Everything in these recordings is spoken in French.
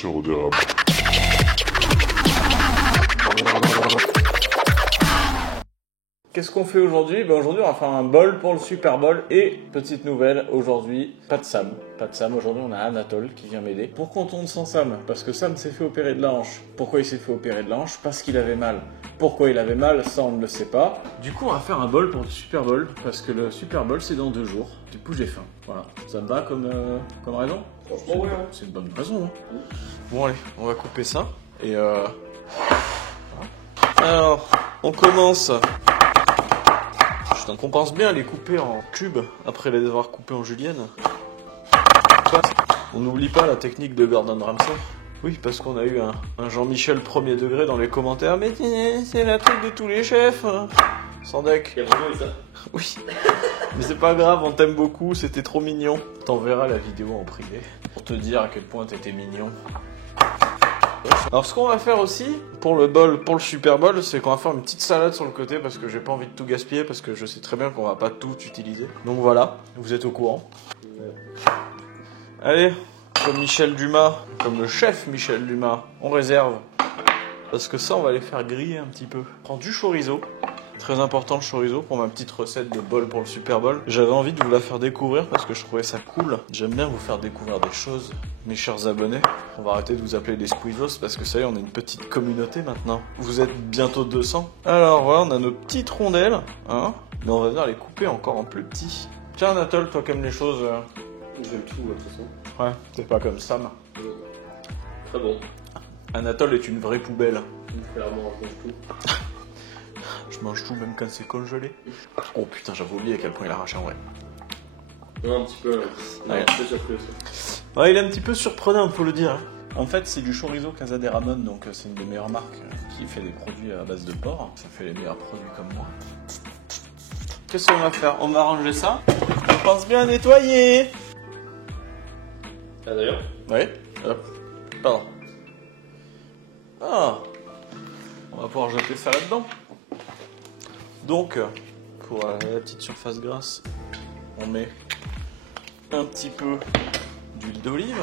sirop d'érable. Qu'est-ce qu'on fait aujourd'hui? Aujourd'hui, on va faire un bol pour le Super Bowl. Et petite nouvelle, aujourd'hui, pas de Sam. Pas de Sam. Aujourd'hui, on a Anatole qui vient m'aider. Pourquoi on tourne sans Sam? Parce que Sam s'est fait opérer de la hanche. Pourquoi il s'est fait opérer de la hanche? Parce qu'il avait mal. Pourquoi il avait mal? Ça, on ne le sait pas. Du coup, on va faire un bol pour le Super Bowl. Parce que le Super Bowl, c'est dans 2 jours. Du coup, j'ai faim. Voilà. Ça te va comme raison? Franchement, ouais. C'est une bonne raison. Hein. Bon, allez, on va couper ça. Et alors, on commence. Donc on pense bien à les couper en cubes après les avoir coupés en julienne. On n'oublie pas la technique de Gordon Ramsay. Oui, parce qu'on a eu un Jean-Michel premier degré dans les commentaires. Mais c'est la truc de tous les chefs. Sans deck. Il y a vraiment eu ça. Oui. Mais c'est pas grave, on t'aime beaucoup, c'était trop mignon. T'enverras la vidéo en privé pour te dire à quel point t'étais mignon. Alors ce qu'on va faire aussi pour le bol, pour le Super Bowl, c'est qu'on va faire une petite salade sur le côté parce que j'ai pas envie de tout gaspiller parce que je sais très bien qu'on va pas tout utiliser. Donc voilà, vous êtes au courant. Allez, comme Michel Dumas, comme le chef Michel Dumas, on réserve. Parce que ça, on va les faire griller un petit peu. On prend du chorizo. Très important le chorizo pour ma petite recette de bol pour le Super Bowl. J'avais envie de vous la faire découvrir parce que je trouvais ça cool. J'aime bien vous faire découvrir des choses, mes chers abonnés. On va arrêter de vous appeler les squeezos parce que ça y est, on a une petite communauté maintenant. Vous êtes bientôt 200. Alors voilà, on a nos petites rondelles, hein, mais on va venir les couper encore en plus petits. Tiens Anatole, toi qui aimes les choses... J'aime tout, de toute façon. Ouais, t'es pas comme Sam. Très bon. Anatole est une vraie poubelle. Clairement, je mange tout. Je mange tout même quand c'est congelé. Oh putain, j'avais oublié à quel point il arrache en vrai. Non, un petit peu. Non, Ouais. un peu surpris aussi. Ouais, il est un petit peu surprenant, faut le dire. En fait, c'est du chorizo Casa de Ramon, donc c'est une des meilleures marques qui fait des produits à base de porc. Ça fait les meilleurs produits comme moi. Qu'est-ce qu'on va faire? On va ranger ça. On pense bien à nettoyer. Ah d'ailleurs? Oui. Hop. Pardon. Ah. On va pouvoir jeter ça là-dedans. Donc, pour la petite surface grasse, on met un petit peu d'huile d'olive.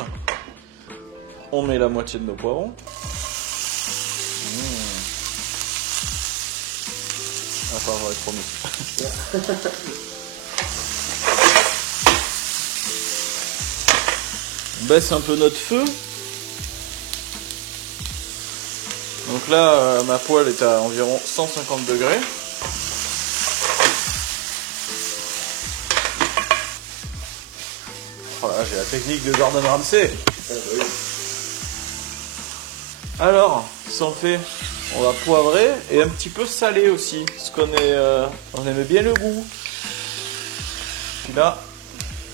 On met la moitié de nos poivrons. Enfin, j'aurais promis. On baisse un peu notre feu. Donc là, ma poêle est à environ 150 degrés. Voilà, j'ai la technique de Gordon Ramsay. Ah bah oui. Alors, ça en fait, on va poivrer et un petit peu saler aussi, parce qu'on on aime bien le goût. Puis là,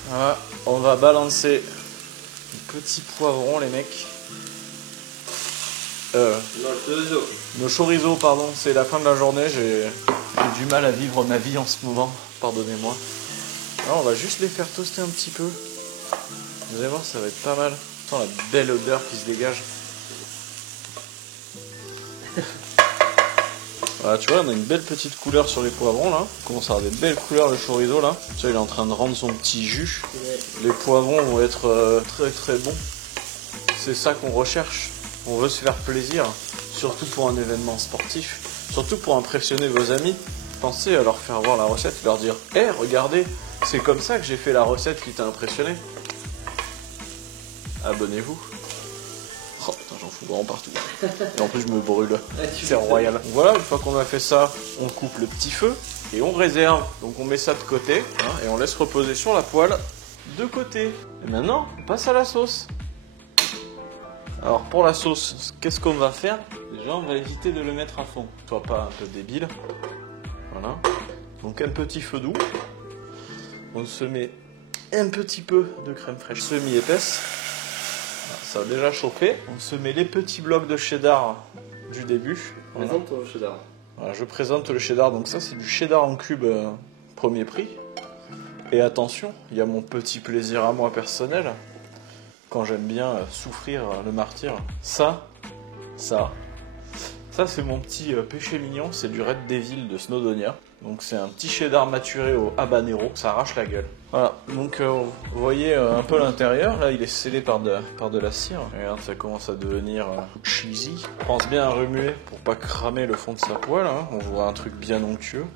voilà, on va balancer les petits poivrons, les mecs. Non, le chorizo. Nos chorizo, pardon, c'est la fin de la journée, j'ai du mal à vivre ma vie en ce moment, pardonnez-moi. Alors, on va juste les faire toaster un petit peu. Vous allez voir, ça va être pas mal. Attends, la belle odeur qui se dégage. Voilà, tu vois, on a une belle petite couleur sur les poivrons là. On commence à avoir des belles couleurs le chorizo là. Tu vois, il est en train de rendre son petit jus. Ouais. Les poivrons vont être très très bons. C'est ça qu'on recherche. On veut se faire plaisir, surtout pour un événement sportif, surtout pour impressionner vos amis. Pensez à leur faire voir la recette, leur dire « Hé, regardez, c'est comme ça que j'ai fait la recette qui t'a impressionné. » Abonnez-vous. Oh putain, j'en fous vraiment partout. Et en plus, je me brûle. C'est royal. Voilà, une fois qu'on a fait ça, on coupe le petit feu et on réserve. Donc on met ça de côté hein, et on laisse reposer sur la poêle de côté. Et maintenant, on passe à la sauce. Alors pour la sauce, qu'est-ce qu'on va faire? Déjà, on va éviter de le mettre à fond. Sois pas un peu débile. Voilà. Donc un petit feu doux. On se met un petit peu de crème fraîche semi-épaisse. Ça a déjà chauffé. On se met les petits blocs de cheddar du début. Voilà. Présente ton cheddar. Voilà, je présente le cheddar. Donc ça, c'est du cheddar en cube premier prix. Et attention, il y a mon petit plaisir à moi personnel. Quand j'aime bien souffrir le martyre. Ça, Ça c'est mon petit péché mignon, c'est du Red Devil de Snowdonia. Donc c'est un petit cheddar maturé au habanero, ça arrache la gueule. Voilà, donc vous voyez un peu l'intérieur, là il est scellé par de la cire. Regarde, ça commence à devenir cheesy. Pense bien à remuer pour pas cramer le fond de sa poêle, hein. On voit un truc bien onctueux.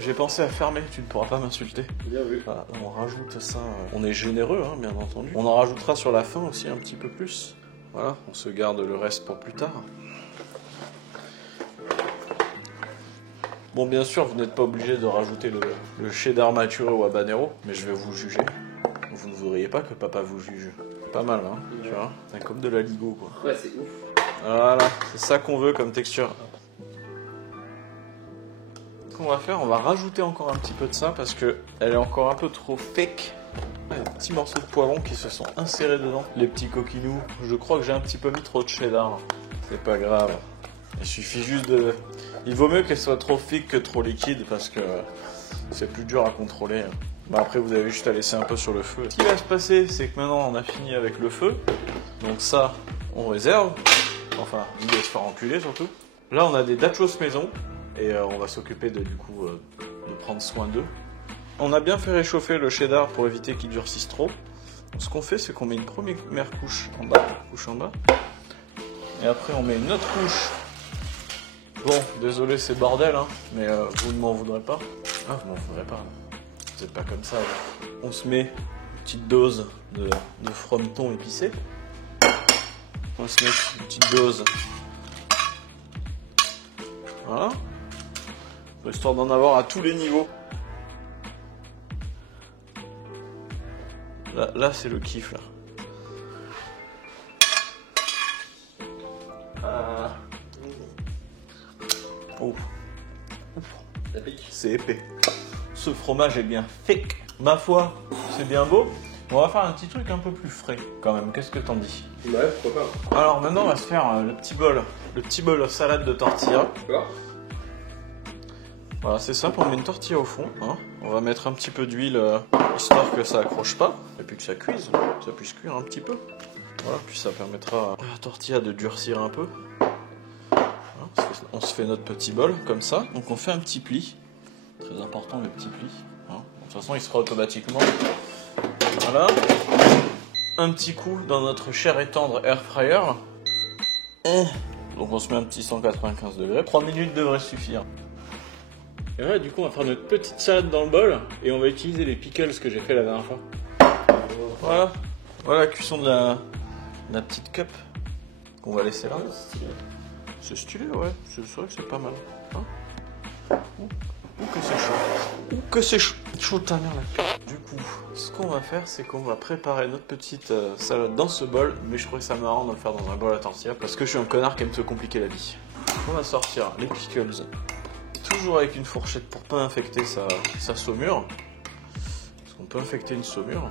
J'ai pensé à fermer, tu ne pourras pas m'insulter. Bien vu. Voilà, on rajoute ça, on est généreux hein, bien entendu. On en rajoutera sur la fin aussi un petit peu plus. Voilà, on se garde le reste pour plus tard. Bon, bien sûr, vous n'êtes pas obligé de rajouter le cheddar maturé au habanero, mais je vais vous juger. Vous ne voudriez pas que papa vous juge. Pas mal, hein, tu vois. C'est comme de la ligo, quoi. Ouais, c'est ouf. Voilà, c'est ça qu'on veut comme texture. Ce qu'on va faire, on va rajouter encore un petit peu de ça parce que elle est encore un peu trop fake. Il y a des petits morceaux de poivron qui se sont insérés dedans. Les petits coquinous. Je crois que j'ai un petit peu mis trop de cheddar. C'est pas grave. Il suffit juste de... Il vaut mieux qu'elle soit trop thick que trop liquide parce que c'est plus dur à contrôler. Bah après vous avez juste à laisser un peu sur le feu. Ce qui va se passer, c'est que maintenant on a fini avec le feu. Donc ça, on réserve. Enfin, il va se faire enculer surtout. Là on a des nachos maison. Et on va s'occuper de prendre soin d'eux. On a bien fait réchauffer le cheddar pour éviter qu'il durcisse trop. Ce qu'on fait, c'est qu'on met une première couche en bas. Et après on met une autre couche. Bon, désolé, c'est bordel, hein, mais vous ne m'en voudrez pas. Ah, vous m'en voudrez pas. Vous n'êtes pas comme ça. Là. On se met une petite dose de frometon épicé. On se met une petite dose. Voilà. Histoire d'en avoir à tous les niveaux. Là c'est le kiff, là. Oh. Ça pique. C'est épais. Ce fromage est bien fake. Ma foi, c'est bien beau. On va faire un petit truc un peu plus frais quand même. Qu'est-ce que t'en dis? Ouais, pourquoi pas. Alors maintenant on va se faire le petit bol de salade de tortilla. D'accord. Voilà, c'est simple, on met une tortilla au fond. Hein. On va mettre un petit peu d'huile histoire que ça accroche pas. Et puis que ça cuise, ça puisse cuire un petit peu. Voilà, puis ça permettra à la tortilla de durcir un peu. Voilà, on se fait notre petit bol comme ça. Donc on fait un petit pli. Très important le petit pli. Hein. De toute façon il sera automatiquement. Voilà. Un petit coup dans notre cher et tendre air fryer. Donc on se met un petit 195 degrés. 3 minutes devrait suffire. Et là, du coup, on va faire notre petite salade dans le bol et on va utiliser les pickles que j'ai fait la dernière fois. Voilà, voilà la cuisson de la petite cup qu'on va laisser là. C'est stylé, ouais, c'est vrai que c'est pas mal. Hein, ou que c'est chaud. Ou que c'est chaud ta mère là. Du coup, ce qu'on va faire, c'est qu'on va préparer notre petite salade dans ce bol, mais je trouvais ça marrant de le faire dans un bol à tortilla parce que je suis un connard qui aime se compliquer la vie. On va sortir les pickles. Toujours avec une fourchette pour pas infecter sa saumure. Parce qu'on peut infecter une saumure.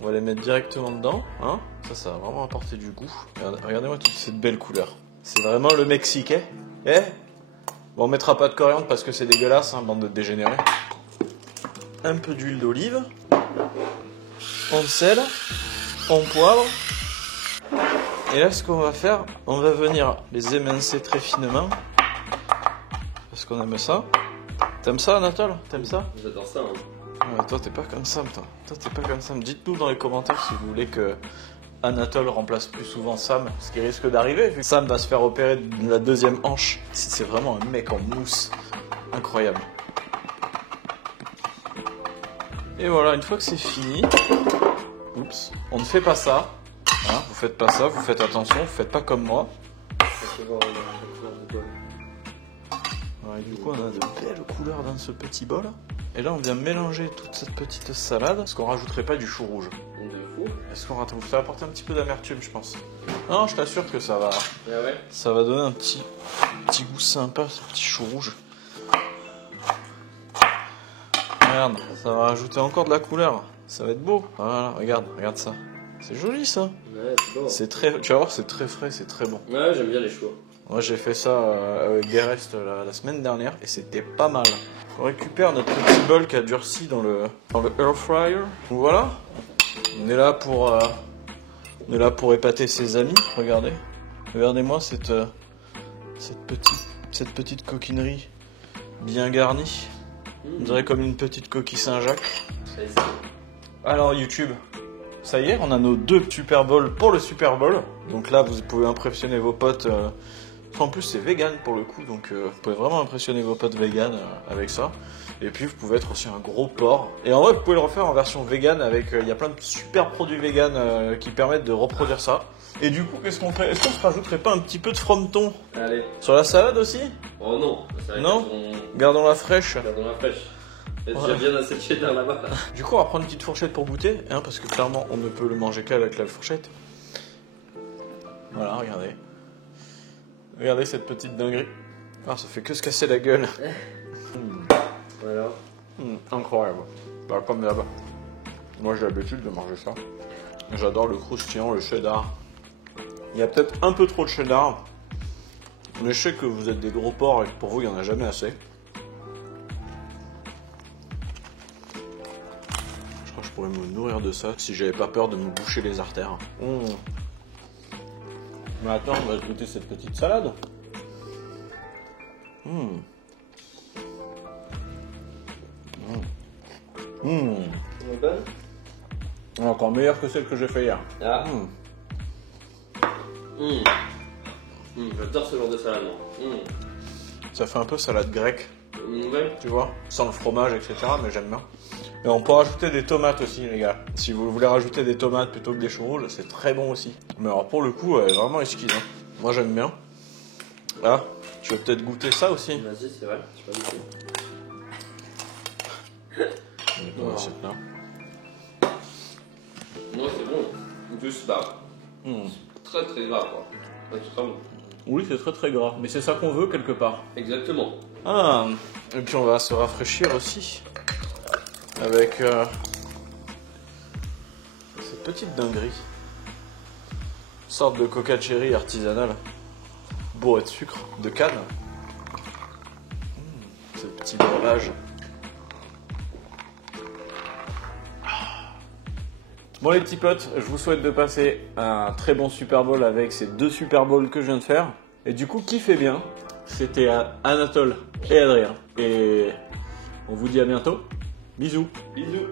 On va les mettre directement dedans. Hein, ça va vraiment apporter du goût. Regardez-moi toute cette belle couleur. C'est vraiment le mexicain. Eh bon, on mettra pas de coriandre parce que c'est dégueulasse, hein, bande de dégénérés. Un peu d'huile d'olive. On sel. On poivre. Et là, ce qu'on va faire, on va venir les émincer très finement. Parce qu'on aime ça. T'aimes ça, Anatole? T'aimes ça? J'adore ça. Hein. Ouais, toi, t'es pas comme ça, toi. Toi, t'es pas comme ça. Dites-nous dans les commentaires si vous voulez que Anatole remplace plus souvent Sam. Ce qui risque d'arriver, vu que Sam va se faire opérer de la deuxième hanche. C'est vraiment un mec en mousse. Incroyable. Et voilà, une fois que c'est fini... Oups. On ne fait pas ça. Hein, vous faites pas ça, vous faites attention, vous faites pas comme moi. Et du coup, on a de belles couleurs dans ce petit bol. Et là, on vient mélanger toute cette petite salade. Est-ce qu'on rajouterait pas du chou rouge? Est-ce qu'on rajouterait? Ça va apporter un petit peu d'amertume, je pense. Non, je t'assure que ça va. Ah ouais. Ça va donner un petit goût sympa, ce petit chou rouge. Regarde, ça va rajouter encore de la couleur. Ça va être beau. Voilà, regarde ça. C'est joli ça. Ouais, c'est beau. C'est très. Tu vas voir, c'est très frais, c'est très bon. Ouais, j'aime bien les choux. Moi j'ai fait ça avec Guerest la semaine dernière et c'était pas mal. On récupère notre petit bol qui a durci dans le air fryer. Voilà. On est là pour épater ses amis, regardez. Regardez-moi cette petite coquinerie bien garnie. On dirait comme une petite coquille Saint-Jacques. Alors YouTube, ça y est, on a nos 2 Super Bowls pour le Super Bowl. Donc là, vous pouvez impressionner vos potes. En plus, c'est vegan pour le coup, donc vous pouvez vraiment impressionner vos potes vegan avec ça. Et puis, vous pouvez être aussi un gros porc. Et en vrai, vous pouvez le refaire en version vegan avec... Il y a plein de super produits vegan qui permettent de reproduire ça. Et du coup, qu'est-ce qu'on ferait? Est-ce qu'on se rajouterait pas un petit peu de frometon sur la salade aussi? Oh non. Non. Gardons-la fraîche. Gardons-la fraîche. Il y a déjà bien assez de cheddar là-bas. Du coup, on va prendre une petite fourchette pour goûter, hein, parce que clairement, on ne peut le manger qu'avec la fourchette. Voilà, regardez. Regardez cette petite dinguerie. Ah, ça fait que se casser la gueule. Voilà. Incroyable. Bah, comme d'hab. Moi, j'ai l'habitude de manger ça. J'adore le croustillant, le cheddar. Il y a peut-être un peu trop de cheddar. Mais je sais que vous êtes des gros porcs et que pour vous, il n'y en a jamais assez. Je crois que je pourrais me nourrir de ça si j'avais pas peur de me boucher les artères. Maintenant, on va goûter cette petite salade. Encore meilleure que celle que j'ai fait hier. Ah. J'adore ce genre de salade. Ça fait un peu salade grecque, Ouais. tu vois, sans le fromage, etc. Mais j'aime bien. Et on peut rajouter des tomates aussi, les gars. Si vous voulez rajouter des tomates plutôt que des choux rouges, c'est très bon aussi. Mais alors pour le coup, elle est vraiment exquise. Hein. Moi j'aime bien. Ah, tu veux peut-être goûter ça aussi? Vas-y, c'est vrai. Je vais pas goûter. Dans l'assiette là. Moi c'est bon. Juste bah. Très très gras quoi. C'est très bon. Oui, c'est très très gras. Mais c'est ça qu'on veut quelque part. Exactement. Ah, et puis on va se rafraîchir aussi. Avec cette petite dinguerie. Sorte de coca cherry artisanal. Bourré de sucre, de canne. Ce petit breuvage. Bon les petits potes, je vous souhaite de passer un très bon Super Bowl avec ces 2 Super Bowls que je viens de faire. Et du coup, kiffez bien. C'était Anatole et Adrien. Et on vous dit à bientôt. Bisous. Bisous.